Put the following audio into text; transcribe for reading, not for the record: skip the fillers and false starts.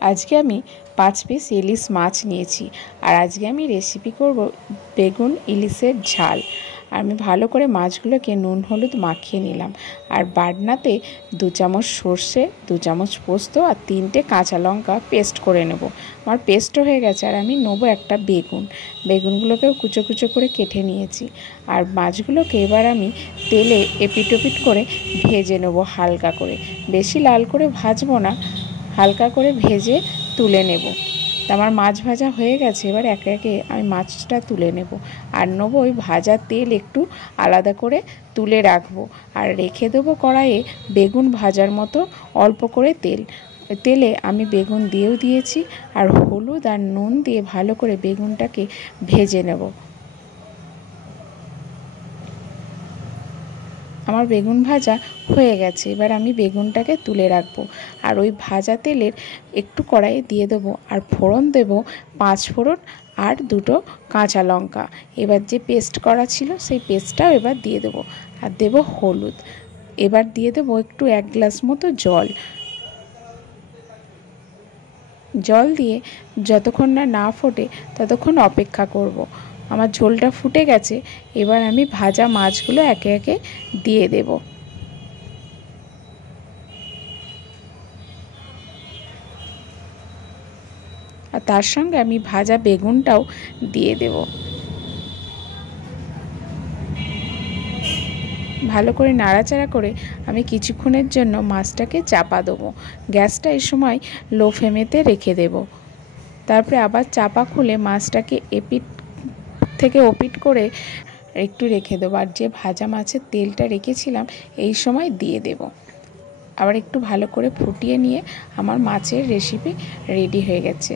আজকে আমি 5 পিস ইলিশ মাছ নিয়েছি আর আজকে আমি রেসিপি করব বেগুন ইলিশের ঝাল। আর আমি ভালো করে মাছগুলোকে নুন হলুদ মাখিয়ে নিলাম। আর বাটনাতে 2 চামচ সর্ষে, 2 চামচ পোস্ত আর 3টে কাঁচা লঙ্কা পেস্ট করে নেব। আমার পেস্টও হয়ে গেছে। আর আমি নেব একটা বেগুনগুলোকেও কুচো কুচো করে কেটে নিয়েছি। আর মাছগুলোকে এবার আমি তেলে এপিট ওপিট করে ভেজে নেব হালকা করে, বেশি লাল করে ভাজবো না, হালকা করে ভেজে তুলে নেব। আমার মাছ ভাজা হয়ে গেছে। এবার একে একে আমি মাছটা তুলে নেব আর নেব ওই ভাজা তেল একটু আলাদা করে তুলে রাখবো। আর রেখে দেবো কড়াইয়ে বেগুন ভাজার মতো অল্প করে তেলে আমি বেগুন দিয়েও দিয়েছি আর হলুদ আর নুন দিয়ে ভালো করে বেগুনটাকে ভেজে নেব। আমার বেগুন ভাজা হয়ে গেছে। এবার আমি বেগুনটাকে তুলে রাখবো আর ওই ভাজা তেলের একটু কড়াইয়ে দিয়ে দেবো আর ফোড়ন দেব 5 ফোড়ন আর 2টো কাঁচা লঙ্কা। এবার যে পেস্ট করা ছিল সেই পেস্টটাও এবার দিয়ে দেবো আর দেব হলুদ। এবার দিয়ে দেবো একটু 1 গ্লাস মতো জল দিয়ে যতক্ষণ না ফোটে ততক্ষণ অপেক্ষা করব। আমার ঝোলটা ফুটে গেছে। এবার আমি ভাজা মাছগুলো একে একে দিয়ে দেব। আর তার সঙ্গে আমি ভাজা বেগুনটাও দিয়ে দেব। ভালো করে নাড়াচাড়া করে আমি কিছুক্ষণের জন্য মাছটাকে চাপা দেবো। গ্যাসটা এই সময় লো ফ্লেমেতে রেখে দেব। তারপরে আবার চাপা খুলে মাছটাকে এপিট থেকে ওপিট করে একটু রেখে দেবো। আর যে ভাজা মাছের তেলটা রেখেছিলাম এই সময় দিয়ে দেব। আবার একটু ভালো করে ফুটিয়ে নিয়ে আমার মাছের রেসিপি রেডি হয়ে গেছে।